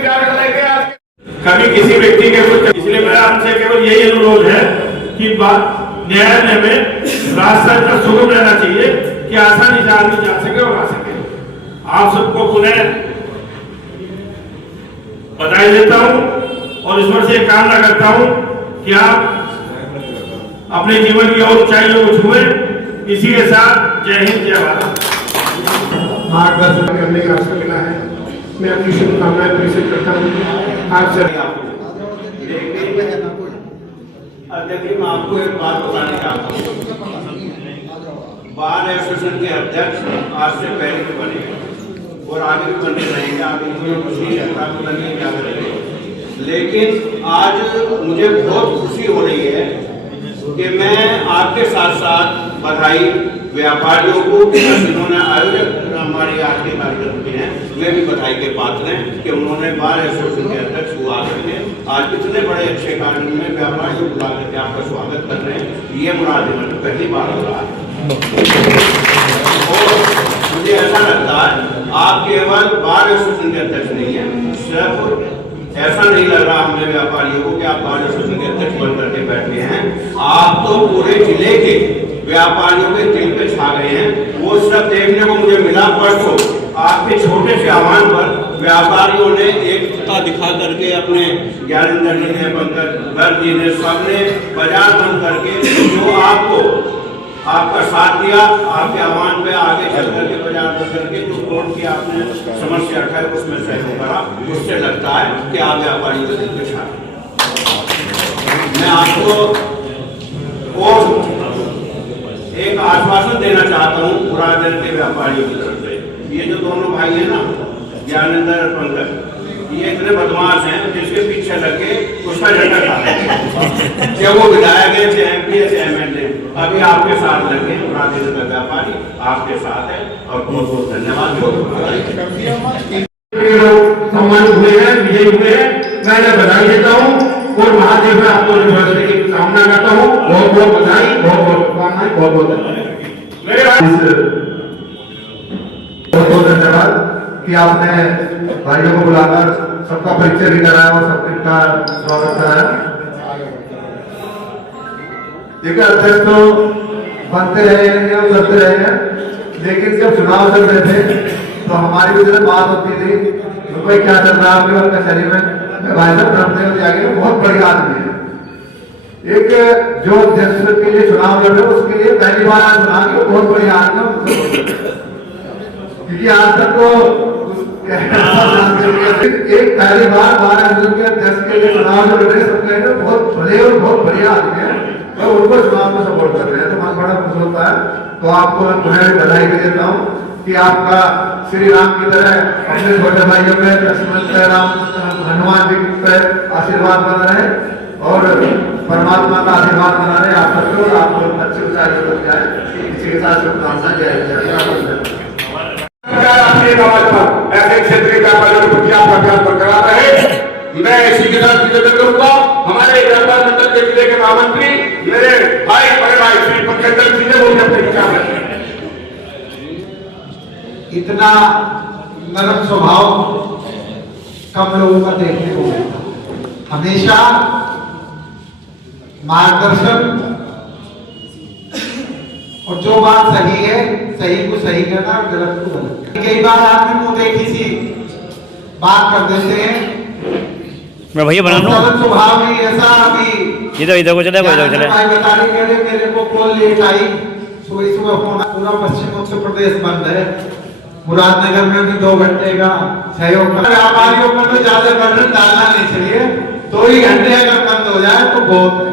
विचार कर लेंगे आज कभी किसी व्यक्ति के कुछ। इसलिए मेरा आपसे केवल यही अनुरोध है कि न्यायालय में रास्ता इतना सुगम रहना चाहिए कि आसानी से आदमी जा सके और आ सके। आप सबको पुनः बधाई देता हूं और ईश्वर से कामना करता हूं कि आप अपने जीवन की और ऊंचाइयों को छुए। इसी के साथ जय हिंद जय भारत। मार्गदर्शन करने का अवसर मिला है, मैं अपनी शुभकामनाएं प्रेषित करता हूँ आप सभी। अध्यक्ष, मैं आपको एक बात बताना चाहता हूँ। बार एसोसिएशन के अध्यक्ष आज से पहले भी बने और आगे भी बनते रहेंगे। आगे कुछ नहीं रहता, पता नहीं क्या करेंगे। लेकिन आज मुझे बहुत खुशी हो रही है कि मैं आपके साथ साथ बधाई व्यापारियों को, जिन्होंने आयोजक हमारे आज के कार्यक्रम के हैं, वे भी बधाई के पात्र हैं कि उन्होंने बार एसोसिएशन के अध्यक्ष हुआ करके आज इतने बड़े अच्छे कार्यक्रम में व्यापारियों को बुला करके आपका स्वागत कर रहे हैं। ये मुराद में पहली बार हो रहा है और मुझे ऐसा लगता है आप केवल बार एसोसिएशन के अध्यक्ष नहीं है, सिर्फ ऐसा नहीं लग रहा हमें व्यापारियों को कि आप बार एसोसिएशन के अध्यक्ष बन करके बैठे हैं। आप तो पूरे जिले के व्यापारियों के दिल पे छा गए हैं। वो सब देखने को मुझे मिला परसों आपके छोटे से आह्वान पर व्यापारियों ने एकता दिखा करके अपने ज्ञानेंद्र जी ने, पंकज गर्ग जी ने, सबने बाजार बंद करके जो आपको आपका साथ दिया, आपके आह्वान पे आगे चल करके बाजार बंद करके जो कोर्ट की आपने समस्या उठाई उसमें सहयोग करा। उससे लगता है कि आप व्यापारी के दिल पे छा गए। मैं आपको और एक आश्वासन देना चाहता हूँ मुरादनगर के व्यापारियों की तरफ से। ये जो दोनों भाई हैं ना, ज्ञानेंद्र और पंकज, ये इतने बदमाश हैं जिसके पीछे लगे उसका झंडा खा लेंगे। जब वो विधायक है, चाहे एमपी है, चाहे एमएलए, अभी आपके साथ लगे मुरादनगर का व्यापारी आपके साथ है और बहुत बहुत धन्यवाद। सम्मानित हुए हैं, विजयी हुए हैं, मैं बधाई देता हूँ और महादेव में आपको यूनिवर्सिटी की कामना करता हूँ। बहुत बहुत बधाई, बहुत बहुत शुभकामनाएं, बहुत बहुत धन्यवाद कि आपने भाइयों को बुलाकर सबका परिचय भी कराया और सबका स्वागत कराया। देखिए, अध्यक्ष तो बनते रहे हैं, उतरते रहे हैं, लेकिन जब चुनाव चल रहे थे तो हमारी भी जब बात होती थी तो भाई क्या चल रहा है आपके आपका शरीर में, भाई साहब ब्रह्मदेव आगे बहुत बढ़िया आदमी है। एक जो अध्यक्ष के लिए चुनाव लड़ रहे हो उसके लिए पहली बार आज चुनाव के बहुत बढ़िया आदमी है, क्योंकि आज तक तो एक पहली बार 12 के अध्यक्ष के लिए चुनाव लड़ रहे सब कहेंगे बहुत भले और बहुत बढ़िया आदमी है और उनको चुनाव में सपोर्ट कर रहे हैं, तो मन बड़ा खुश होता है। तो आपको मैं बधाई भी देता हूँ कि आपका श्री राम की तरह अपने छोटे भाइयों में लक्ष्मण राम हनुमान जी पर आशीर्वाद बना रहे और परमात्मा का आशीर्वाद बना रहे आप सबको, आपको अच्छी ऊंचाई तक जाए। इसी के साथ शुभकामना जय ऐसे क्षेत्र के व्यापारियों के प्रति आपका प्यार बरकरार रहे। मैं इसी के साथ निवेदन करूंगा हमारे व्यापार मंडल के जिले के महामंत्री मेरे भाई बड़े भाई श्री पंकज जी ने वो अपने विचार रखे। इतना नरम स्वभाव कम लोगों का देखने को मिलता। हमेशा मार्गदर्शन और जो बात सही है सही को सही कहना और गलत को गलत। कई बार आदमी मुंह देखी सी बात कर देते हैं। मैं भैया बना लूं स्वभाव ही ऐसा। अभी इधर को चले, इधर चले। भाई बता रहे मेरे को कॉल लेट आई, सुबह सुबह फोन, पूरा पश्चिम उत्तर प्रदेश बंद है, मुरादनगर में भी 2 घंटे का सहयोग। व्यापारियों पर तो ज्यादा बर्डन डालना नहीं चाहिए, 2 ही घंटे अगर बंद हो जाए तो बहुत है।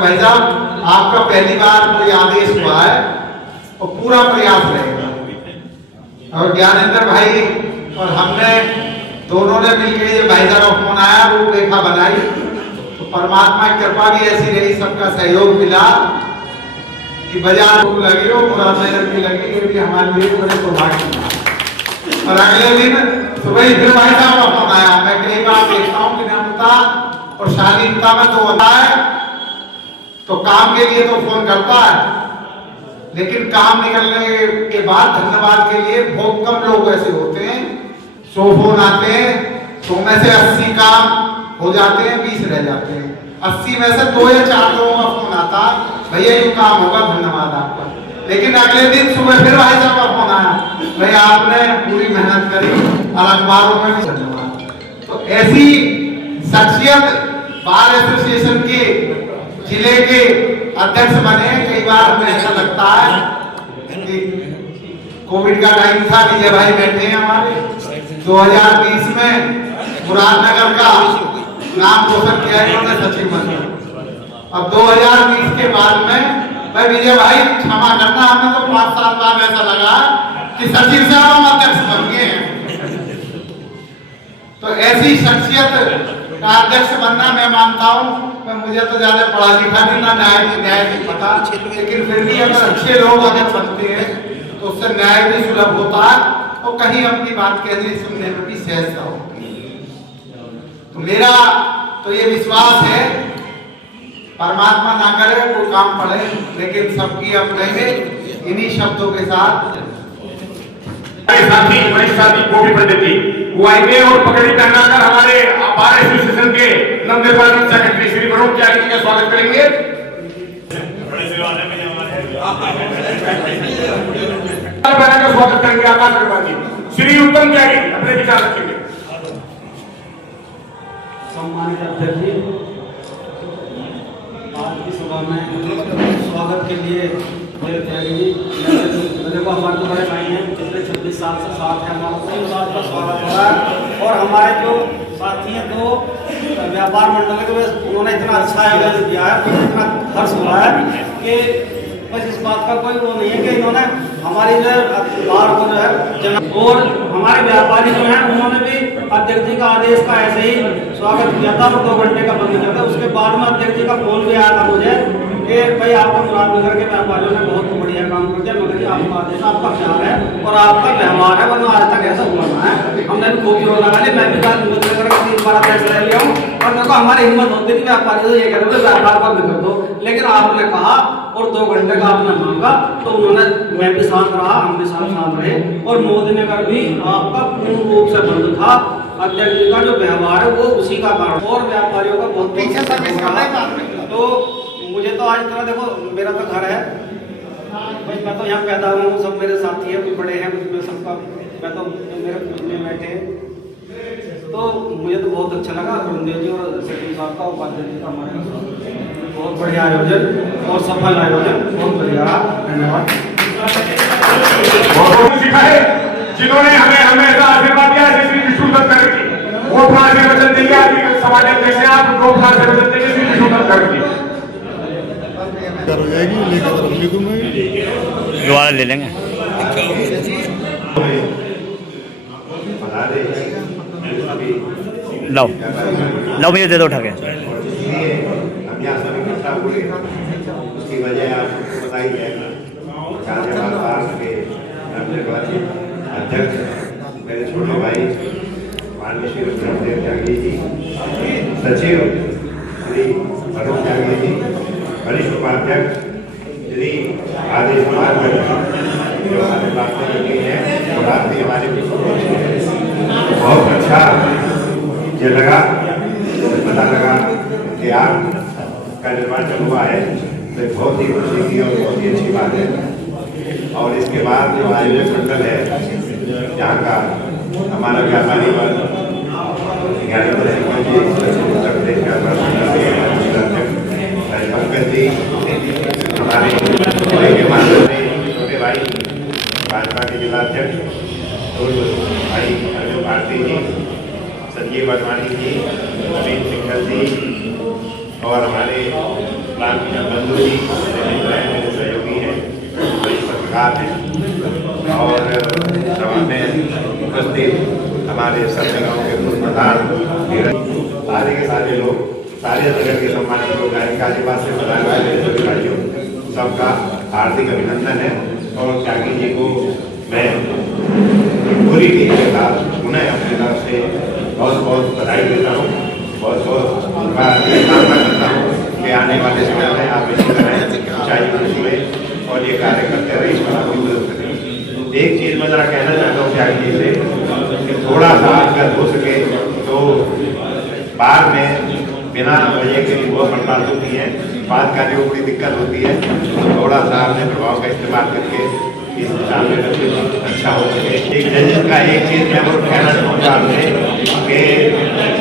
भाई साहब, आपका पहली बार कोई आदेश हुआ है और पूरा प्रयास रहेगा। और ज्ञानेंद्र भाई और हमने दोनों ने मिलकर ये भाई साहब का फोन आया, रूपरेखा बनाई, तो परमात्मा की कृपा भी ऐसी रही, सबका सहयोग मिला कि बाजार लगी हो, मुरादनगर की लगी, ये भी हमारे लिए बड़े सौभाग्य। और अगले दिन सुबह ही फिर भाई साहब का फोन आया। मैं कई बार देखता हूँ कि नम्रता और शालीनता में तो होता है, तो काम के लिए तो फोन करता है, लेकिन काम निकलने के बाद धन्यवाद के लिए बहुत कम लोग ऐसे होते हैं। 100 फोन आते हैं, 100 में से 80 काम हो जाते हैं, 20 रह जाते हैं। 80 में से 2 या 4 लोगों का फोन आता, भैया ये काम होगा, धन्यवाद आपका। लेकिन अगले दिन सुबह फिर भाई साहब का फोन आया, भाई आपने पूरी मेहनत करी और अखबारों में भी धन्यवाद। तो ऐसी शख्सियत बार एसोसिएशन के जिले के अध्यक्ष बने। कई बार हमें ऐसा लगता है कि कोविड का टाइम था, विजय भाई बैठे हैं हमारे, 2020 में मुरादनगर का नाम रोशन किया इन्होंने सचिव बनकर। अब 2020 के बाद में भाई विजय भाई क्षमा करना, हमें तो 5-7 बार ऐसा लगा कि सचिव साहब हम अध्यक्ष बन गए हैं। तो ऐसी शख्सियत का अध्यक्ष बनना मैं मानता हूँ, मुझे तो ज्यादा पढ़ा लिखा नहीं, ना न्याय नहीं पता, लेकिन फिर भी अगर अच्छे लोग अगर बनते हैं तो उससे न्याय भी सुलभ होता है और कहीं अपनी बात कहने सुनने में भी सहजता होती है। तो मेरा तो ये विश्वास है, परमात्मा ना करे वो काम पड़े, लेकिन सबकी अपने इन्हीं शब्दों के साथ साथी वरिष्ठ साथी गोपी पंडित जी वो आएंगे और पगड़ी पहनाकर हमारे बार एसोसिएशन के नवनिर्वाचित सेक्रेटरी श्री वरुण त्यागी जी का स्वागत करेंगे। स्वागत करेंगे आकाश अग्रवाल जी। श्री उत्तम त्यागी अपने विचार रखेंगे। सम्मानित अध्यक्ष जी, आज की सभा में स्वागत के लिए मेरे त्यागी जी, देखो हमारे तो बड़े भाई हैं, पिछले 26 साल से साथ हैं, हमारा सही साथ का स्वागत हो रहा है। और हमारे जो साथी हैं तो व्यापार मंडल के उन्होंने इतना अच्छा आयोजन किया है, तो इतना हर्ष हुआ है कि बस इस बात का कोई वो नहीं है कि इन्होंने हमारी जो बार को जो है और हमारे व्यापारी जो हैं उन्होंने भी अध्यक्ष जी का आदेश का ऐसे ही स्वागत किया था और 2 घंटे का बंद किया था। उसके बाद में अध्यक्ष जी का फोन भी आया था मुझे कि भाई आपका मुरादनगर के व्यापारियों ने बहुत बढ़िया काम कर दिया, मगर आपका आदेश आपका प्यार है और आपका व्यवहार है, वरना आज तक ऐसा हुआ ना है। हमने भी खूब जोर लगा लिया, मैं भी कल मुरादनगर का 3 बार अध्यक्ष रह लिया हूँ और देखो हमारी हिम्मत होती थी व्यापारी तो ये कहते थे व्यापार बंद कर दो, लेकिन आपने कहा और 2 घंटे का आपने मांगा तो उन्होंने, मैं भी साथ रहा, हम भी साथ रहे और मोदीनगर भी आपका पूर्ण रूप से बंद था। अध्यक्ष जी का जो व्यवहार है वो उसी का कारण और व्यापारियों का बहुत पीछे तो मुझे तो आज तरह देखो मेरा तो घर है भाई, मैं तो यहाँ पैदा हुआ हूँ, सब मेरे साथी हैं, कुछ बड़े हैं, कुछ में सबका मैं तो मेरे में बैठे तो मुझे तो बहुत अच्छा लगा। गुरुदेव जी और सचिव साहब का, उपाध्याय जी का हमारे बहुत बढ़िया आयोजन और सफल आयोजन, बहुत बढ़िया, धन्यवाद। जिन्होंने हमें ऐसा आशीर्वाद दिया श्री विष्णुदत्त करके, वो अपना आशीर्वचन देंगे। आज समाज अध्यक्ष हैं आप, वो अपना आशीर्वचन देंगे श्री विष्णुदत्त करके। हो जाएगी, लेकर रखेंगे तुम्हें दोबारा ले लेंगे। लो मुझे दे दो उठा के। हम यहाँ सब इकट्ठा हुए, उसकी वजह आपको बताई है। अध्यक्ष मेरे छोटे भाई माननीय श्री वरुण त्यागी जी, सचिव श्री वरुण त्यागी जी, वरिष्ठ उपाध्यक्ष श्री आदेश कुमार जो हमारे पास लगे हैं और आप भी हमारे बहुत अच्छा ये लगा, पता लगा कि आपका निर्वाचन हुआ है, तो बहुत ही खुशी की और बहुत ही अच्छी बात है। और इसके बाद जो आयोजक मंडल है यहाँ का हमारा व्यापारी वर्ग, उत्तर प्रदेश का पंकज जी, हमारे छोटे भाई भाजपा के जिलाध्यक्ष भाई अर्जुन भारती जी, संजीव अडवाणी जी, नवीन सिंघल जी और हमारे बंधु जी, मेरे सहयोगी हैं, बड़ी पत्रकार हैं और सभा में उपस्थित हमारे सभी गाँव के पूर्व प्रधान, सारे के सारे लोग, सारे नगर के सम्मानित लोग, गाजियाबाद से भाइयों, सबका हार्दिक अभिनंदन है। और त्यागी जी को मैं पूरी टीम के साथ पुनः अपनी तरफ से बहुत बहुत बधाई देता हूँ, बहुत बहुत कामना करता हूँ कि आने वाले समय में आप इसी तरह ऊंचाई छुए और ये कार्य करते रहे, इस पर मदद करें। एक चीज़ मैं जरा कहना चाहता हूँ त्यागी जी से कि थोड़ा सा अगर हो सके तो बाहर में बिना वजह के लिए बहुत हड़ताल होती है, बात कार्यों को बड़ी दिक्कत होती है, तो थोड़ा सा हमने प्रभाव का इस्तेमाल करके इस साल में अच्छा हो सके। एक जजेस का एक चीज़ मैं वो कहना चाहूँगा आपसे कि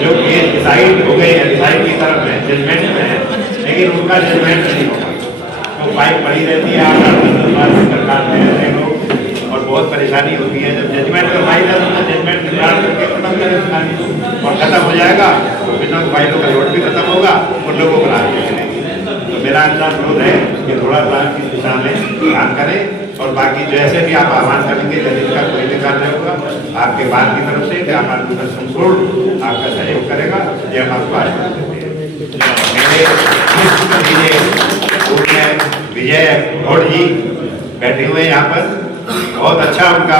जो केस डिसाइड हो गए हैं, डिसाइड की तरफ है, जजमेंट में है, लेकिन उनका जजमेंट नहीं होगा, तो फाइल पड़ी रहती है, सरकार में रहते लोग और बहुत परेशानी होती है। जब जजमेंट का फाइल है तो जजमेंट निकाल करके खत्म करें और खत्म हो जाएगा तो बिना फाइलों का लोड भी खत्म होगा और लोगों को राहत मिलेगी। तो मेरा अच्छा अनुरोध है कि थोड़ा सा इस दिशा में काम करें और बाकी जैसे भी आप आह्वान करेंगे जजेस का कोई भी कार्य होगा आपके बात की तरफ से आप संपूर्ण आपका सहयोग करेगा, ये हम आपको आश्वासन देते हैं। विजय गौड़ जी बैठे हुए हैं यहाँ पर, बहुत अच्छा उनका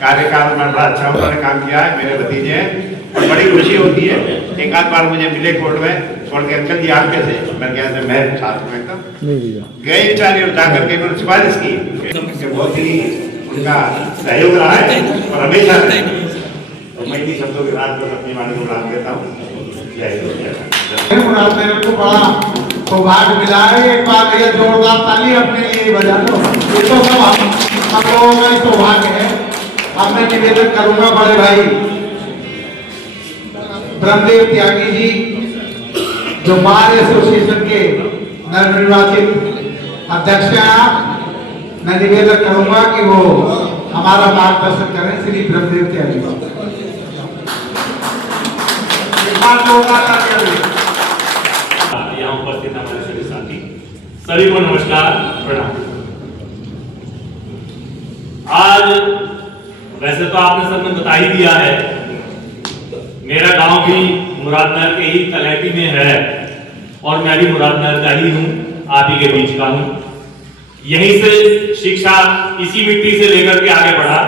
कार्यकाल में बड़ा अच्छा उन्होंने काम किया है, मेरे भतीजे हैं और बड़ी खुशी होती है। एक आध बार मुझे मिले कोर्ट में छोड़ के, अंकल जी आप कैसे, मैं क्या था मैं छात्र में था गए बेचारे और जाकर के उन्होंने सिफारिश की, बहुत ही उनका सहयोग रहा है और हमेशा मैं इन्हीं शब्दों के साथ अपनी वाणी को राम देता हूँ। मुराद मेरे को बड़ा सौभाग्य मिला है, एक बार भैया जोरदार ताली अपने लिए बजा लो, ये तो सब हम लोगों का ही सौभाग्य है। अब मैं निवेदन करूंगा बड़े भाई ब्रह्मदेव त्यागी जी जो बार एसोसिएशन के नवनिर्वाचित अध्यक्ष हैं, मैं निवेदन करूंगा कि वो हमारा मार्गदर्शन करें। श्री ब्रह्मदेव त्यागी जी यहाँ उपस्थित हमारे सभी साथी, सभी को नमस्कार प्रणाम। आज वैसे तो आपने सबने बता ही दिया है, मेरा गांव भी मुरादनगर के ही तलहटी में है और मैं भी मुरादनगर का ही हूँ, आप ही के बीच का हूँ। यहीं से शिक्षा इसी मिट्टी से लेकर के आगे बढ़ा।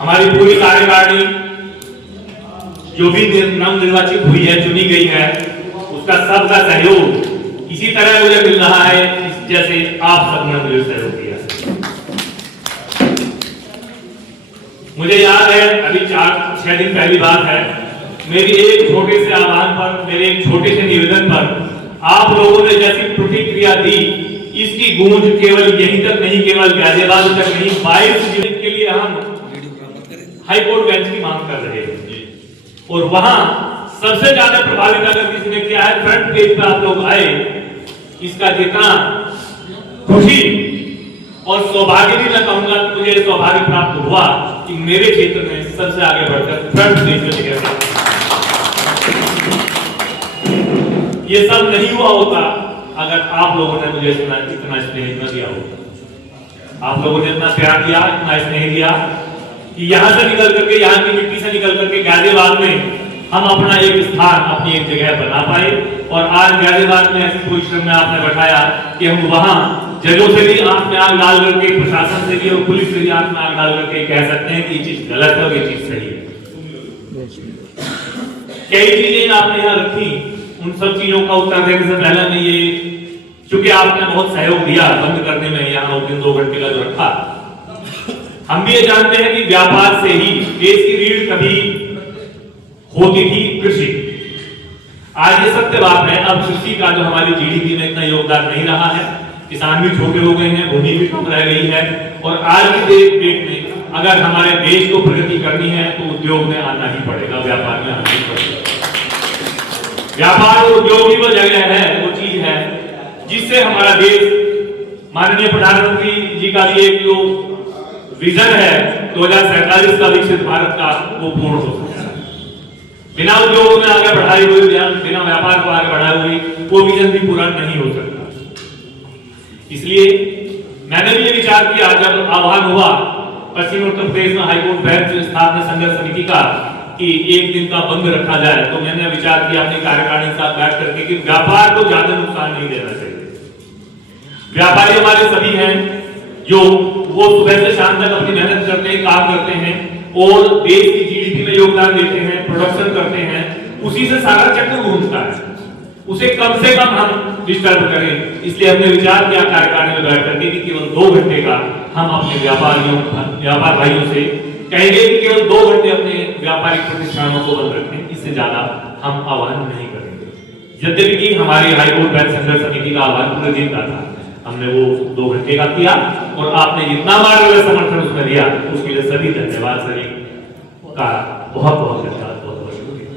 हमारी पूरी कार्यकारिणी जो भी नव निर्वाचित हुई है, चुनी गई है, उसका सबका सहयोग इसी तरह मुझे मिल रहा है जैसे आप सबने मुझे सहयोग दिया। मुझे याद है अभी 4-6 दिन पहली बात है, मेरी एक छोटे से आह्वान पर, मेरे एक छोटे से निवेदन पर आप लोगों ने जैसी प्रतिक्रिया दी, इसकी गूंज केवल यहीं तक नहीं, केवल गाजियाबाद तक नहीं, 22 यूनिट के लिए हम हाईकोर्ट बेंच की मांग कर रहे हैं और वहां सबसे ज्यादा प्रभावित अगर किसी ने किया है, फ्रंट पेज पे आप लोग आए, इसका जितना खुशी और सौभाग्य भी मैं कहूंगा, मुझे सौभाग्य प्राप्त हुआ कि मेरे क्षेत्र में सबसे आगे बढ़कर फ्रंट पेज पे लिखा गया। ये सब नहीं हुआ होता अगर आप लोगों ने मुझे इतना स्नेह न दिया होता। आप लोगों ने इतना प्यार दिया, इतना स्नेह दिया कि यहाँ से निकल करके, यहाँ की मिट्टी से निकल करके गाजियाबाद में हम अपना एक स्थान, अपनी एक जगह बना पाए। और आज गाजियाबाद में ऐसी पोजीशन में आपने बैठाया कि हम वहां जजों से भी आंख में आग डाल करके, प्रशासन से भी और पुलिस से भी आंख में आग डाल करके कह सकते हैं कि ये चीज गलत है और ये चीज सही है। कई चीजें आपने यहाँ रखी, उन सब चीजों का उत्तर देने से पहले मैं ये, चूंकि आपने बहुत सहयोग दिया बंद करने में, यहाँ 2 घंटे का जो रखा, हम भी ये जानते हैं कि व्यापार से ही देश की रीढ़ कभी होती थी कृषि। आज ये सत्य बात है, अब कृषि का जो हमारी जीडीपी में इतना योगदान नहीं रहा है, किसान भी छोटे हो गए हैं, भूमि भी कम रह गई है और आज की डेट में अगर हमारे देश को प्रगति करनी है तो उद्योग में आना ही पड़ेगा, व्यापार में आना ही पड़ेगा। व्यापार और उद्योग ही वो जगह है, वो चीज है जिससे हमारा देश, माननीय प्रधानमंत्री जी का भी एक जो विजन है 2047 का विकसित भारत का, वो पूर्ण हो सकता है। बिना उद्योग में आगे बढ़ाए हुए, बिना व्यापार को आगे बढ़ाए हुए वो विजन भी पूरा नहीं हो सकता। इसलिए मैंने भी ये विचार किया जब आह्वान हुआ पश्चिम उत्तर प्रदेश में हाईकोर्ट बेंच स्थापना संघर्ष समिति का कि एक दिन का बंद रखा जाए, तो मैंने विचार किया अपनी कार्यकारिणी के साथ बैठ करके कि व्यापार को ज्यादा नुकसान नहीं देना चाहिए। व्यापारी हमारे सभी हैं जो वो सुबह से शाम तक अपनी मेहनत करते हैं, काम करते हैं और देश की जीडीपी में योगदान देते हैं, प्रोडक्शन करते हैं, उसी से सारा चक्र घूमता है, उसे कम से कम हम डिस्टर्ब करें। इसलिए हमने विचार किया कार्यकारिणी में बैठ करके कि केवल 2 घंटे का हम अपने व्यापार भाइयों से कहेंगे कि केवल 2 घंटे अपने व्यापारिक प्रतिष्ठानों को बंद रखें, इससे ज्यादा हम आह्वान नहीं करेंगे। यद्यपि कि हमारी हाईकोर्ट बैंक संघर्ष समिति का आह्वान पूरे दिन का था, हमने वो 2 घंटे का किया और आपने जितना हमारे समर्थन उसमें दिया उसके लिए सभी धन्यवाद, सभी का बहुत बहुत धन्यवाद, बहुत बहुत शुक्रिया।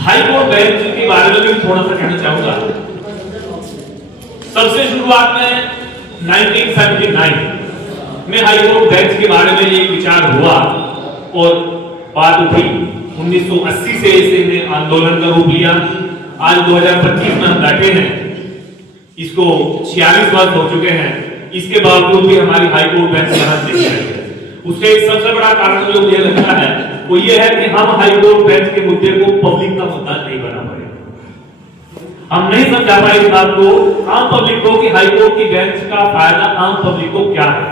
हाईकोर्ट बेंच के बारे में भी थोड़ा सा कहना चाहूंगा। सबसे शुरुआत में 1979 में हाईकोर्ट बेंच के बारे में एक विचार हुआ और बात उठी। 1980 से इसने आंदोलन का रूप लिया। आज 2025 में हम बैठे हैं, इसको 46 वर्ष हो चुके हैं, इसके बावजूद भी हमारी हाईकोर्ट बेंच यहाँ से नहीं आई है। उसका एक सबसे बड़ा कारण जो मुझे लगता है वो ये है कि हम हाईकोर्ट बेंच के मुद्दे को पब्लिक का मुद्दा नहीं बना पाए। हम नहीं समझा पाए इस बात को आम पब्लिक को कि हाईकोर्ट की बेंच का फायदा आम पब्लिक को क्या है।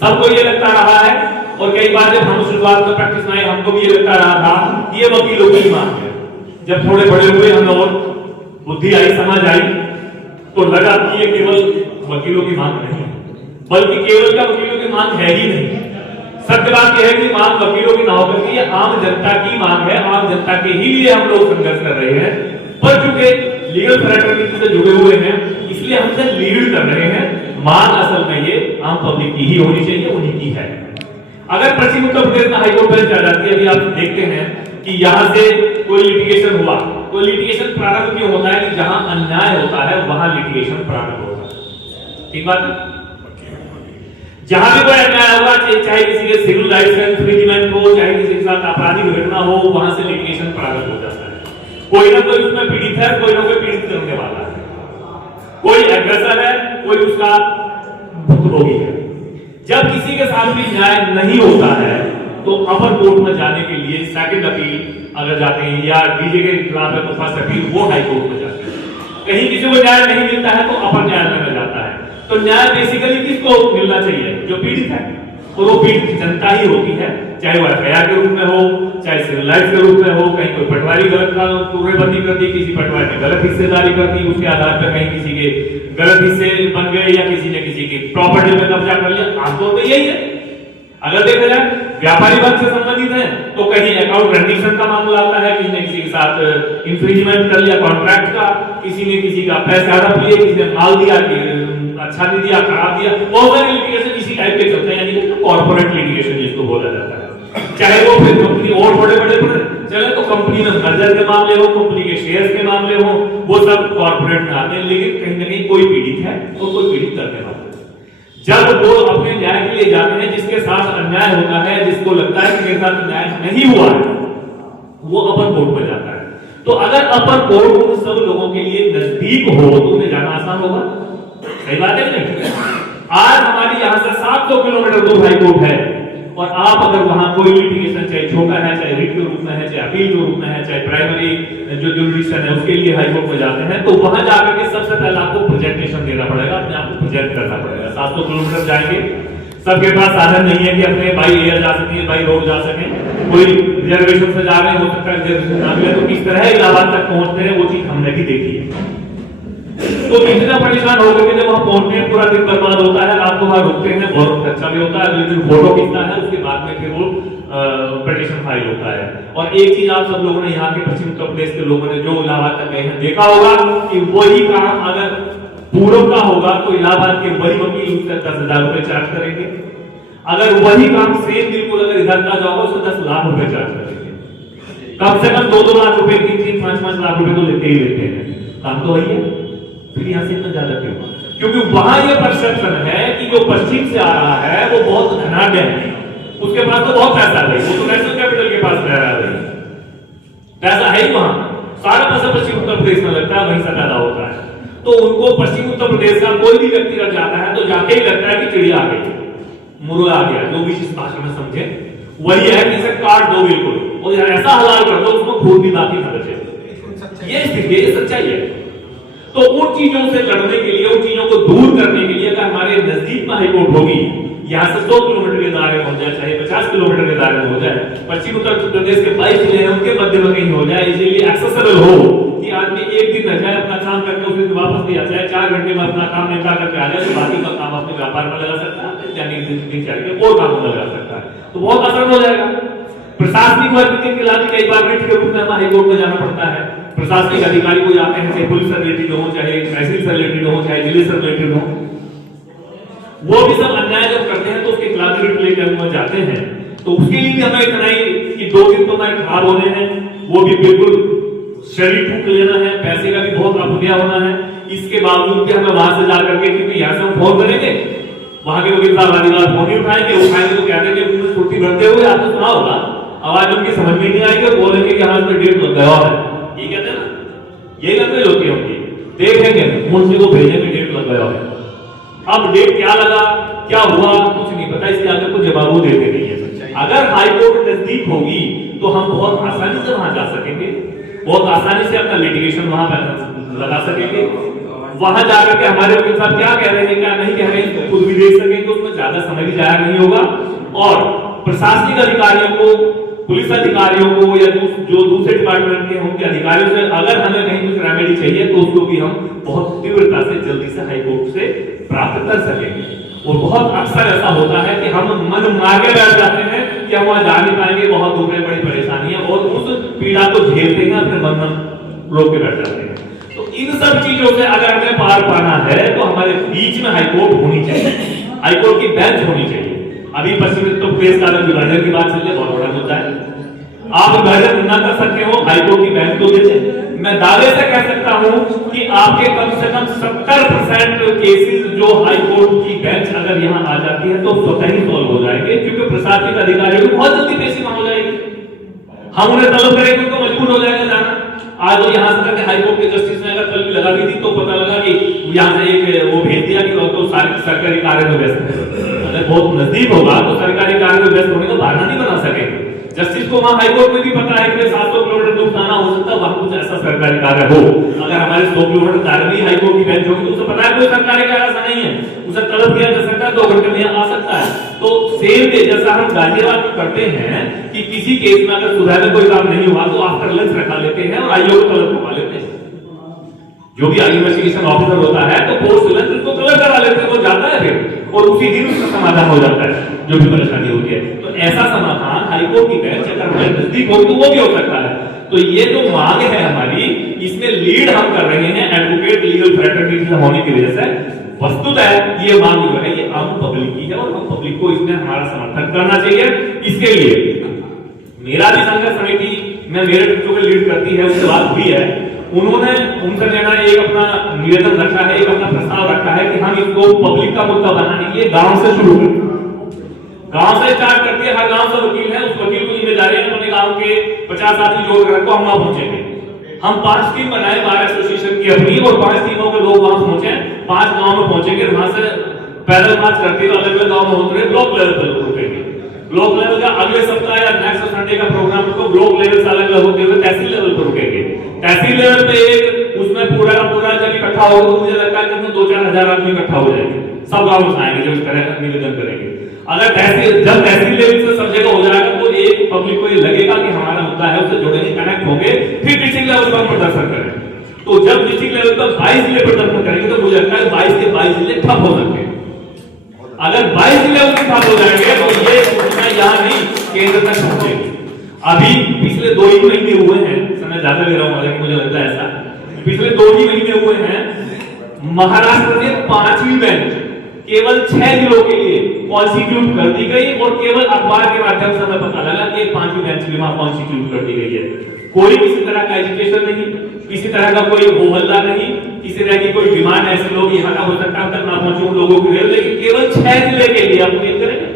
सबको ये लगता रहा है और कई बार जब हम शुरुआत में प्रैक्टिस में आए हमको भी ये लगता रहा था कि ये वकीलों की मांग है। जब थोड़े बड़े हुए हमें और बुद्धि आई, समझ आई, तो लगा कि ये केवल वकीलों की मांग नहीं है, बल्कि केवल का वकीलों की मांग है ही नहीं। सत्य बात यह है कि मांग वकीलों की ना होकर के ये आम जनता की मांग है। आम जनता के ही लिए हम लोग संघर्ष कर रहे हैं, पर चूंकि लीगल फ्रेटर्निटी से जुड़े हुए हैं इसलिए हमसे लीड कर रहे हैं। मांग असल में ये आम पब्लिक की ही होनी चाहिए, उन्हीं की है। अगर पश्चिम उत्तर प्रदेश में हाईकोर्ट बेंच आ जाती है, अभी आप देखते हैं कि यहाँ से कोई लिटिगेशन हुआ, कोई लिटिगेशन प्रारंभ क्यों होता है कि जहां अन्याय होता है वहां लिटिगेशन प्रारंभ होता है। ठीक बात है। जहां भी कोई अन्याय होगा, चाहे किसी के सिविल राइट्स का इंफ्रिंजमेंट हो, चाहे किसी के साथ आपराधिक घटना हो, वहां से लिटिगेशन प्रारंभ हो जाता है। कोई ना कोई उसमें पीड़ित है, कोई ना कोई पीड़ित करने वाला है, कोई एग्रेसर है, कोई उसका भुक्तभोगी है। जब किसी के साथ भी न्याय नहीं होता है तो अपर कोर्ट में जाने के लिए सेकंड अपील अगर जाते हैं या डीजे के खिलाफ है तो फर्स्ट अपील वो हाई कोर्ट में जाते हैं। कहीं किसी को न्याय नहीं मिलता है तो अपर न्यायालय में जाता है। तो न्याय बेसिकली किसको मिलना चाहिए? जो पीड़ित है, और वो पीड़ित जनता ही होती है, चाहे वो एफआईआर के रूप में हो, चाहे सिविल राइट्स के रूप में हो। कहीं कोई पटवारी गलत टूरेबंदी कर दी, किसी पटवारी ने गलत हिस्सेदारी कर दी, उसके आधार पर कहीं किसी के गलत हिस्से बन गए या किसी ने किसी की प्रॉपर्टी में कब्जा कर लिया। आमतौर पर यही है। अगर देखा जाए व्यापारी वर्ग से संबंधित है तो कहीं अकाउंट रेंडिशन का मामला आता है, किसी ने किसी के साथ इंफ्रिंजमेंट कर लिया कॉन्ट्रैक्ट का, किसी ने किसी का पैसा हड़प लिए, किसी ने माल दिया कि अच्छा नहीं दिया, खराब दिया। बहुत सारे लिटिगेशन इसी टाइप के चलते हैं, यानी कॉर्पोरेट लिटिगेशन जिसको बोला जाता है। चाहे वो फिर कंपनी और बड़े बड़े चले तो कंपनी में मर्जर के मामले हो, कंपनी के शेयर्स के मामले हो, वो सब कॉर्पोरेट में आते हैं। लेकिन कहीं ना कहीं कोई पीड़ित है और कोई पीड़ित करने वाला है। जब वो अपने न्याय के लिए जाते हैं, जिसके साथ अन्याय होता है, जिसको लगता है कि मेरे साथ न्याय नहीं हुआ है, वो अपर कोर्ट में जाता है। तो अगर अपर कोर्ट उन सब लोगों के लिए नजदीक हो तो उन्हें जाना आसान होगा। सही बात है नहीं? आज हमारी यहाँ से 700 किलोमीटर दूर हाई कोर्ट है और आप अगर वहां कोई लिटिगेशन चाहे छोटा है, चाहे रिट के रूप में है, चाहे अपील के रूप में है, चाहे प्राइमरी जो जुरिडिक्शन है उसके लिए हाई कोर्ट में जाते हैं, तो वहां जाकर के सबसे पहले आपको प्रेजेंटेशन देना पड़ेगा, अपने आप को प्रेजेंट करना पड़ेगा। 700 किलोमीटर जाएंगे, सबके पास साधन नहीं है कि अपने बाई एयर जा सकें, बाई रोड जा सकें। कोई रिजर्वेशन से जा रहे हैं, हो सकता है रिजर्वेशन ना मिले, तो किस तरह इलाहाबाद तक पहुंचते हैं वो चीज हमने भी देखी है। तो इतना परेशान होकर के जब हम पहुंचते हैं पूरा दिन बर्बाद होता है, रात को वहां रुकते हैं, बहुत अच्छा भी होता है, अगले दिन फोटो खींचता है, उसके बाद में फिर वो पिटीशन फाइल होता है। और एक चीज आप सब लोगों ने, यहाँ के पश्चिम उत्तर प्रदेश के लोगों ने जो इलाहाबाद तक गए हैं देखा होगा कि वही काम अगर पूर्व का होगा तो इलाहाबाद के वही वकील उसका 10,000 रुपए चार्ज करेंगे। अगर वही काम सेम बिल्कुल अगर इधर का जाओगे उसको 10 लाख रुपए चार्ज करेंगे। कम से कम 2-2 लाख रुपए, 3-3, 5-5 लाख रुपए तो लेते ही लेते हैं। काम तो वही है, फिर यहाँ से इतना ज्यादा क्यों? क्योंकि वहां ये परसेप्शन है कि जो पश्चिम से आ रहा है वो बहुत धनाढ्य है, उसके पास तो बहुत पैसा है, वो तो नेशनल कैपिटल के पास रह रहा है, पैसा है ही वहां, सारा पैसा पश्चिम उत्तर प्रदेश में लगता है, वहीं से पैदा होता है। तो उनको पश्चिम उत्तर प्रदेश का कोई भी व्यक्ति रख जाता है तो जाके ही लगता है कि चिड़िया आ गई, मुर्गा आ गया, जो भी इस भाषा में समझे वही है कि इसे काट दो बिल्कुल और ऐसा हलाल कर दो उसमें खून भी बाकी न बचे। ये स्थिति है, सच्चाई है। तो उन चीजों से लड़ने के लिए, उन चीजों को दूर करने के लिए अगर हमारे नजदीक में हाईकोर्ट होगी, यहाँ से 100 किलोमीटर के दायरे में हो जाए, चाहे 50 किलोमीटर के दायरे में हो जाए, पश्चिम उत्तर प्रदेश के 22 जिले हैं उनके मध्य में कहीं हो जाए, इसीलिए एक्सेसिबल हो कि आदमी एक दिन रह जाए अपना काम करके उस दिन वापस भी आ जाए, 4 घंटे में अपना काम निपटा करके आ जाए, तो बाकी का काम अपने व्यापार में लगा सकता है, यानी दिनचर्या के और काम में लगा सकता है, तो बहुत आसान हो जाएगा। प्रशासनिक वर्ग के खिलाफ कई बार रिट के रूप में हाई कोर्ट में जाना पड़ता है। प्रशासनिक अधिकारी को जाते हैं, चाहे पुलिस से रिलेटेड हो, चाहे तहसील से रिलेटेड हो, चाहे जिले से रिलेटेड हो, वो भी सब अन्याय जब करते हैं तो उसके खिलाफ रिट लेकर हम जाते हैं। तो उसके लिए भी हमें इतना ही कि 2 दिन तो हमारे खराब होने हैं, वो भी बिल्कुल शरीर फूक लेना है, पैसे का भी बहुत अपुनिया होना है। इसके बावजूद भी हमें वहां से जाकर के, क्योंकि यहाँ से हम फोन करेंगे, वहां के वकील साहब अधिकार फोन ही उठाएंगे तो कह देंगे छुट्टी भरते हुए आपने सुना होगा, आवाज उनकी समझ में नहीं आएगी, बोलेंगे कि हाँ इसमें डेट लग गया है, ये कहते हैं ना, यही लगे होती है उनकी, देखेंगे मुंशी को भेजेंगे डेट लग गया है। अब डेट क्या लगा, क्या हुआ, कुछ नहीं पता, इसके आगे कुछ जवाब वो देते नहीं है। अगर हाई कोर्ट नजदीक होगी तो हम बहुत आसानी से वहां जा सकेंगे, बहुत आसानी से अपना लिटिगेशन वहां पर लगा सकेंगे। वहां जाकर के हमारे वकील साहब क्या कह रहे हैं, क्या नहीं कह रहे हैं, खुद भी देख सकेंगे, उसमें ज्यादा समय भी जाया नहीं होगा। और प्रशासनिक अधिकारियों को, पुलिस अधिकारियों को, या जो दूसरे डिपार्टमेंट के उनके अधिकारियों से अगर हमें कहीं कुछ रेमेडी चाहिए तो उसको भी हम बहुत तीव्रता से जल्दी से हाई कोर्ट से प्राप्त कर सकेंगे। और बहुत अक्सर ऐसा होता है कि हम मन मार के बैठ जाते हैं कि हम वहां जा नहीं पाएंगे, बहुत दूर में बड़ी परेशानी है, और उस पीड़ा को झेलते हैं, अपने मन में रोक के बैठ जाते हैं। तो इन सब चीजों से अगर हमें पार पाना है तो हमारे बीच में हाईकोर्ट होनी चाहिए, हाईकोर्ट की बेंच होनी चाहिए। अभी पश्चिम उत्तर प्रदेश का विभाजन की बात चल रही है, बहुत बड़ा मुद्दा है। आप विभाजन न कर सकते हो, हाईकोर्ट की बेंच को दीजिए। मैं दावे से कह सकता हूं कि आपके कम से कम 70% केसेस जो हाईकोर्ट की बेंच अगर यहां आ जाती है तो स्वतः ही सॉल्व हो जाएंगे, क्योंकि प्रशासनिक अधिकारियों की बहुत जल्दी पेशी हो जाएगी। हम उन्हें तलब करेंगे तो मजबूर हो जाएगा जाना। आज वो यहां से करके हाईकोर्ट के जस्टिस ने अगर कल भी लगा दी थी तो पता लगा कि यहां से एक वो भेज दिया कि वो तो सरकारी कार्य में व्यस्त है। अगर बहुत नजदीक होगा तो सरकारी कार्य में व्यस्त होने का बहाना नहीं बना सकेंगे। जस्टिस को वहां हाईकोर्ट में भी पता है कि 700 किलोमीटर दूर जाना हो सकता है, वहां कुछ ऐसा सरकारी कार्य हो। अगर हमारे 100 किलोमीटर दायरे में हाईकोर्ट की बेंच होगी तो उसे पता है कोई सरकारी कार्य ऐसा नहीं है, उसे तलब किया जा सकता है, 2 घंटे में आ सकता है। तो सेम डे जैसा हम गाजियाबाद में करते हैं कि किसी केस में अगर सुधार में कोई काम नहीं हुआ तो आफ्टर लंच रखा लेते हैं और आईओ को तलब करवा लेते हैं। जो भी इन्वेस्टिगेशन ऑफिसर होता है तो पोस्ट लंच उसको तलब करा लेते हैं, वो जाता है फिर और उसी दिन उसका समाधान हो जाता है जो भी परेशानी होती है। तो ऐसा समाधान हाईकोर्ट की बेंच अगर हमारे नजदीक हो तो वो भी हो सकता है। तो ये जो मांग है हमारी, इसमें लीड हम कर रहे हैं एडवोकेट लीगल फ्रेटर्निटी होने की वजह से। वस्तुतः ये मांग जो है ये आम पब्लिक की है और हम पब्लिक को इसमें हमारा समर्थन करना चाहिए। इसके लिए मेरा भी संघर्ष समिति में मेरे बच्चों को लीड करती है, उसके बाद हुई है, उन्होंने उनसे लेना एक अपना निवेदन रखा है, एक अपना प्रस्ताव रखा है कि हम इसको पब्लिक का मुद्दा बनाने के लिए गांव से शुरू करें। गांव से स्टार्ट करते हैं, हर गांव से वकील है, उस वकील को जिम्मेदारी है अपने गांव के 50 आदमी जोड़ कर हम वहां पहुंचेंगे। हम 5 टीम बनाए बार एसोसिएशन की अपनी, और 5 टीमों के लोग वहां पहुंचे, 5 गांव में पहुंचेंगे, वहां से पैदल मार्च करते हुए अलग अलग गांव में होते हुए ब्लॉक लेवल पर रुकेंगे। ब्लॉक लेवल का अगले सप्ताह या नेक्स्ट संडे का प्रोग्राम को ब्लॉक लेवल से अलग अलग होते हुए तहसील लेवल पर रुकेंगे। तहसील लेवल पे एक उसमें पूरा का पूरा जब इकट्ठा होगा तो मुझे लगता है कि उसमें 2-4 हजार आदमी इकट्ठा हो जाएंगे, सब गांव में आएंगे जब इस तरह का निवेदन करेंगे। अगर जब तहसील लेवल से सब जगह हो जाएगा तो एक पब्लिक को ये लगेगा कि हमारा मुद्दा है, उससे जुड़ेंगे, कनेक्ट होंगे, फिर डिस्ट्रिक्ट लेवल पर प्रदर्शन करेंगे। तो जब डिस्ट्रिक्ट लेवल पर 22 जिले प्रदर्शन करेंगे तो मुझे लगता है 22 के 22 जिले ठप हो सकते हैं। अगर 22 जिले ठप हो जाएंगे तो ये सूचना यहाँ नहीं केंद्र तक पहुंचेगी। अभी पिछले 2 ही महीने हुए हैं, समय ज्यादा ले रहा हूं हालांकि मुझे लगता है ऐसा, पिछले 2 ही महीने हुए हैं, महाराष्ट्र से 5वीं बेंच केवल 6 जिलों के लिए कॉन्स्टिट्यूट कर दी गई, और केवल अखबार के माध्यम से हमें पता लगा कि 5वीं बेंच भी वहां कॉन्स्टिट्यूट कर दी गई है। कोई किसी तरह का एजुकेशन नहीं, किसी तरह का कोई हो हल्ला नहीं, किसी तरह की कोई डिमांड ऐसे लोग यहाँ का हो सकता है तक ना पहुंचे उन लोगों के लिए, लेकिन केवल 6 जिले के लिए आप उम्मीद करेंगे,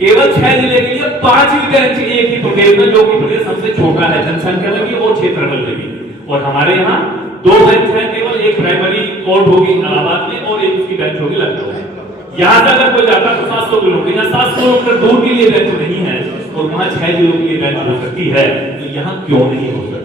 केवल 6 जिले के लिए 5वीं बेंच एक ही प्रदेश में, जो कि प्रदेश सबसे छोटा है जनसंख्या में भी और क्षेत्रफल में भी। और हमारे यहाँ 2 बेंच है, केवल एक प्राइमरी कोर्ट होगी इलाहाबाद में और एक उसकी बेंच होगी लखनऊ में। यहाँ से अगर कोई जाता तो 700 किलोमीटर या 700 किलोमीटर दूर के लिए बेंच नहीं है और वहां 6 जिलों के लिए बेंच हो सकती है, तो यहाँ क्यों नहीं हो सकती?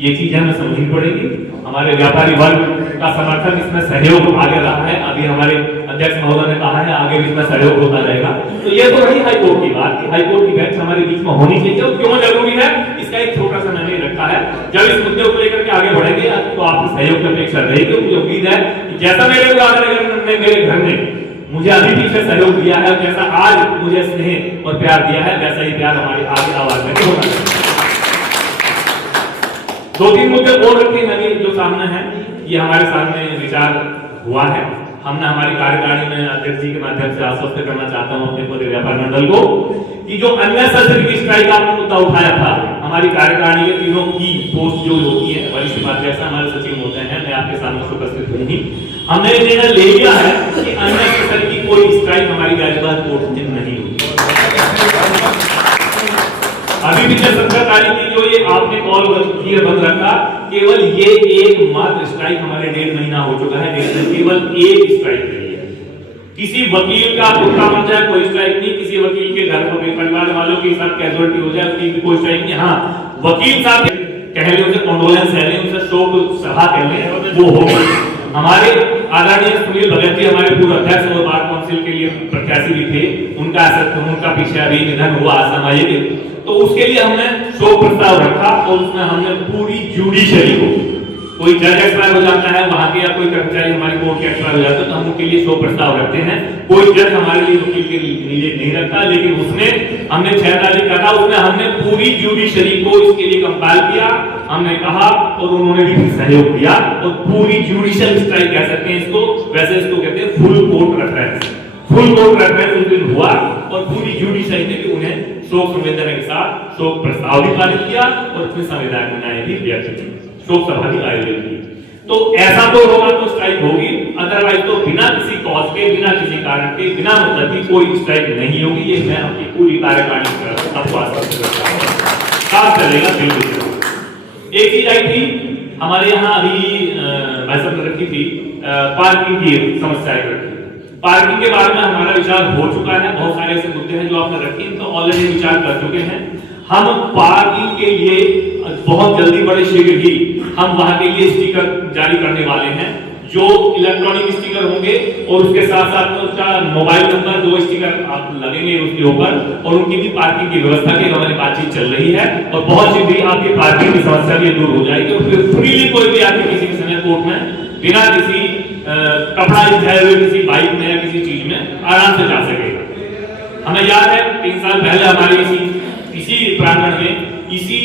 ये चीज हमें समझनी पड़ेगी। हमारे व्यापारी वर्ग का समर्थन, इसमें सहयोग आगे रहा है, अभी हमारे अध्यक्ष महोदय ने कहा है आगे भी इसमें सहयोग होता रहेगा। तो ये तो रही हाईकोर्ट की बात कि हाईकोर्ट की बेंच हमारे बीच में होनी चाहिए। क्यों जरूरी है इसका एक छोटा सा मैंने रखा है, जब इस मुद्दे को लेकर के आगे बढ़ेंगे तो आपसे सहयोग की अपेक्षा रहेगी। मुझे उम्मीद है कि जैसा मेरे राजनगर में मेरे घर में मुझे अभी पीछे सहयोग दिया है, जैसा आज मुझे स्नेह और प्यार दिया है, वैसा ही प्यार हमारी आगे आवाज में होगा। 2-3 मुद्दे और रखे हैं जो सामने है, ये हमारे सामने विचार हुआ है। हमने हमारी कार्यकारिणी में अध्यक्ष जी के माध्यम से आश्वस्त करना चाहता हूं अपने पूरे व्यापार मंडल को कि जो अन्य सदस्य स्ट्राइक आपने मुद्दा उठाया था, हमारी कार्यकारिणी के तीनों की पोस्ट जो होती है, वरिष्ठ उपाध्यक्ष हमारे सचिव होते हैं, मैं आपके सामने उपस्थित हूँ, हमने निर्णय ले लिया है कि अन्य सदस्य की कोई स्ट्राइक हमारी गाजियाबाद कोर्ट में नहीं होगी। अभी पिछले 17 तारीख की जो ये आपने कॉल किए बंद रखा, केवल ये एकमात्र स्ट्राइक हमारे 1.5 महीना हो चुका है, केवल एक स्ट्राइक रही है। किसी वकील का कुत्ता मर जाए कोई स्ट्राइक नहीं, किसी वकील के घर में परिवार वालों के साथ कैजुअलिटी हो जाए उसकी भी कोई स्ट्राइक नहीं। हाँ, वकील साहब कह ले, उनसे कॉन्डोलेंस है, उनसे शोक सभा कह ले, वो होगी। हमारे आदरणीय सुनील भगत जी हमारे पूर्व अध्यक्ष और बार काउंसिल के लिए प्रत्याशी भी थे, उनका पीछे अभी निधन हुआ असामयिक, तो उसके लिए हमने शोक प्रस्ताव रखा और उसमें हमने पूरी जुडिशरी को, कोई जज एक्सपायर हो जाता है वहां के या कोई कर्मचारी हमारी कोर्ट के एक्सपायर हो जाते हैं तो हम उनके लिए शोक प्रस्ताव रखते हैं। कोई जज हमारे लिए वकील के लिए नहीं रखता, लेकिन उसमें हमने 6 तारीख का था, उसमें हमने पूरी जुडिशरी को इसके लिए कंपाइल किया, हमने कहा और उन्होंने भी सहयोग दिया और पूरी जुडिशियल स्ट्राइक कह सकते हैं इसको, वैसे इसको कहते हैं full court reference. Full court reference उस दिन हुआ और पूरी जुडिशरी ने भी उन्हें शोक संवेदना के साथ शोक प्रस्ताव भी पारित किया और उसमें संवैधानिक न्याय भी व्यक्त की, शोक सभा भी आयोजित की। तो ऐसा तो होगा तो स्ट्राइक होगी, अदरवाइज तो बिना किसी कॉज के, बिना किसी कारण के, बिना मतलब की कोई स्ट्राइक नहीं होगी। ये मैं अपनी पूरी कार्यकारिणी आपको आश्वस्त करता हूं, काम चलेगा बिल्कुल। एक चीज आई थी हमारे यहाँ अभी भाई साहब ने रखी थी, पार्किंग की समस्याएं रखी। पार्किंग के बारे में हमारा विचार हो चुका है, बहुत सारे ऐसे मुद्दे हैं जो आपने रखे तो ऑलरेडी विचार कर चुके हैं। हम पार्किंग के लिए बहुत जल्दी बड़े शीघ्र ही हम वहां के लिए स्टिकर जारी करने वाले हैं, जो इलेक्ट्रॉनिक स्टिकर होंगे और उसके साथ साथ उसका मोबाइल नंबर 2 स्टिकर आप लगेंगे उसके ऊपर, और उनकी भी पार्किंग की व्यवस्था की हमारी बातचीत चल रही है और बहुत शीघ्र ही आपकी पार्किंग की समस्या भी दूर हो जाएगी और फिर फ्रीली कोई भी आके किसी भी समय कोर्ट में बिना किसी कपड़ा इच्छाए हुए किसी बाइक में या किसी चीज में आराम से जा सकेगा। हमें याद है 3 साल पहले हमारे इसी प्रांगण में इसी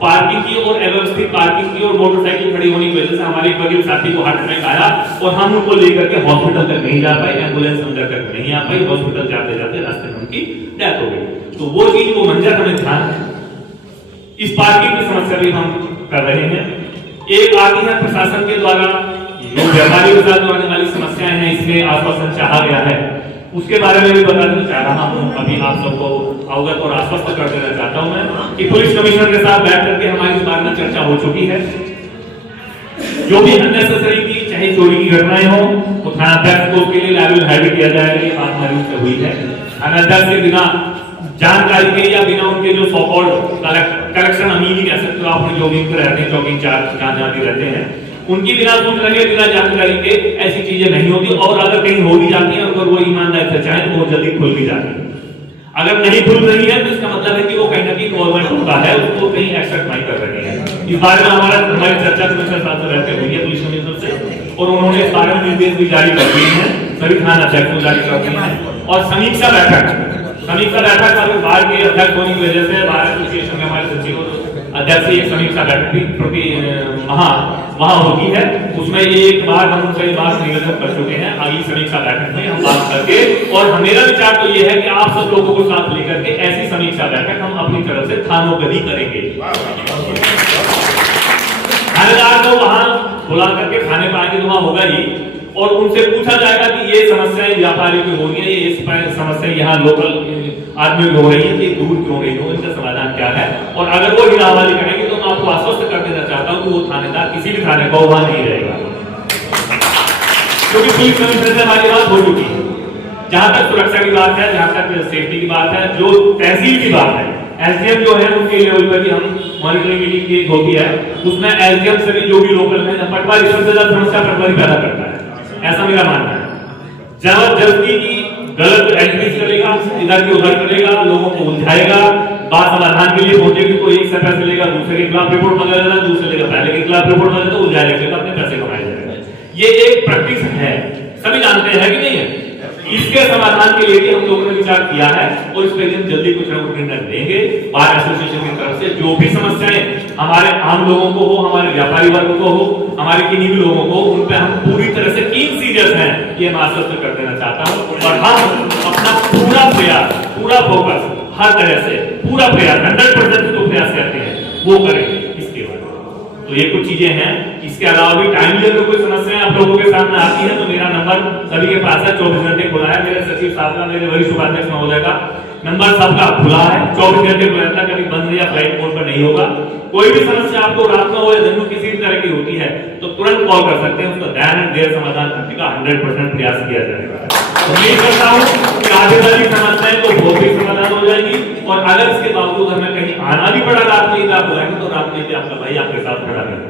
पार्किंग की और अव्यवस्थित पार्किंग की और मोटरसाइकिल खड़ी होने की वजह से हमारे एक वकील साथी को हार्ट अटैक आया और हम उनको लेकर के हॉस्पिटल तक नहीं जा पाए, एम्बुलेंस अंदर तक नहीं आ पाई, हॉस्पिटल जाते जाते रास्ते में उनकी डेथ हो गई। तो वो चीज, वो मंजर हमें ध्यान है। इस पार्किंग की समस्या भी हम कर रहे हैं। एक आती है प्रशासन के द्वारा जो व्यापारियों के साथ आने वाली समस्याएं हैं, इसमें आश्वासन चाहा गया है, उसके बारे में भी बताना चाह रहा हूं। अभी आप सबको अवगत और आश्वस्त कर देना चाहता हूं मैं कि पुलिस कमिश्नर के साथ बैठ करके हमारी इस बारे में चर्चा हो चुकी है। जो भी अननेसेसरी की चाहे चोरी की घटनाएं हो तो थानाध्यक्ष को उसके लिए लायबल हैबिट किया जाएगा, ये बात हमारी उससे हुई है। थानाध्यक्ष के बिना जानकारी के या बिना उनके जो सो कॉल्ड कलेक्शन अमीन ही कह सकते हो आपने, जो भी रहते हैं चौकी इंचार्ज जहां भी रहते हैं, उनकी बिना सूचना के बिना जानकारी के ऐसी चीजें नहीं होती और अगर कहीं हो भी जाती है अगर वो ईमानदारी से चाहे तो वो जल्दी खुल भी जाती है। अगर नहीं खुल रही है तो इसका मतलब है कि वो कहीं ना कहीं गवर्नमेंट होता है, उसको कहीं एक्सेप्ट नहीं कर रही है। इस बारे में हमारी चर्चा कमिश्नर साहब से बैठक हुई है पुलिस कमिश्नर से और उन्होंने इस बारे में निर्देश भी जारी कर दिए हैं, सभी थाना अध्यक्ष को जारी कर दिए हैं। और समीक्षा बैठक अभी बाहर के अध्यक्ष होने की वजह से बाहर एसोसिएशन में हमारे सचिव अध्यक्ष ये समीक्षा बैठक भी प्रति वहां होती है, उसमें एक बार हम कई बार निवेदन कर चुके हैं। अगली समीक्षा बैठक में हम बात करके, और मेरा विचार तो ये है कि आप सब लोगों को साथ लेकर के ऐसी समीक्षा बैठक हम अपनी तरफ से थानों पर ही करेंगे। थानेदार को वहां बुला करके थाने पर आके तो वहां होगा ही और उनसे पूछा जाएगा कि ये समस्याएं व्यापारियों की हो रही है, ये समस्या यहाँ लोकल आदमियों की हो रही है, ये दूर क्यों रही हो, इनका समाधान क्या है। और अगर वो हिरावाली करेंगे तो मैं आपको आश्वस्त कर देना चाहता हूँ कि वो थानेदार किसी भी थाने का वहां नहीं रहेगा, क्योंकि पुलिस कमिश्नर से हमारी बात हो चुकी है। जहां तक सुरक्षा की बात है, जहां तक सेफ्टी की बात है, जो तहसील की बात है, एसडीएम जो है उनके लेवल पर भी हम मॉनिटरिंग मीटिंग की होती है, उसमें एसडीएम से भी जो भी लोकल में पटवारी सबसे ज्यादा समस्या पटवारी पैदा करता है, ऐसा मेरा मानना है। जबरदस्ती की गलत एडमिट करेगा, इधर की उधर करेगा, लोगों को उलझाएगा, बात समाधान के लिए पहुंचेगी तो एक सफाई से लेगा दूसरे के खिलाफ रिपोर्ट मांगा जाएगा, दूसरे लेगा पहले के खिलाफ रिपोर्ट मांगा तो उलझाए लेकर अपने पैसे कमाए जाएगा। ये एक प्रैक्टिस है, सभी जानते हैं कि नहीं है। इसके समाधान के लिए भी हम लोगों ने विचार किया है और इस पर जल्दी कुछ ना कुछ निर्णय लेंगे। बार एसोसिएशन की तरफ से जो भी समस्याएं हमारे आम लोगों को हो, हमारे व्यापारी वर्ग को हो, हमारे किन्हीं भी लोगों को, उन पे हम पूरी तरह से कीन सीरियस हैं, ये मैं आश्वस्त कर देना चाहता हूं। और हम अपना पूरा प्रयास, पूरा फोकस, हर तरह से पूरा प्रयास 100% जो प्रयास करते हैं वो करेंगे इसके बाद। तो ये कुछ चीजें हैं। इसके अलावा भी टाइमली अगर कोई समस्याएं आप लोगों के सामने आती है तो मेरा नंबर सभी के पास है, 24 घंटे खुला है। मेरे सचिव साहब का, मेरे वरिष्ठ उपाध्यक्ष महोदय का नंबर सबका खुला है, 24 घंटे खुला रहता है, कभी बंद या फ्लाइट मोड पर नहीं होगा। कोई भी समस्या आपको रात में हो या दिन में किसी भी तरह की होती है तो तुरंत कॉल कर सकते हैं, उसका ध्यान एंड देर समाधान करने का 100% प्रयास किया जाएगा। उम्मीद करता हूं कि आगे वाली समस्याएं तो बहुत ही समाधान हो जाएगी। और अगर इसके बावजूद हमें कहीं आना भी पड़ा रात में आप बुलाएंगे तो रात में आपका भाई आपके साथ खड़ा रहेगा।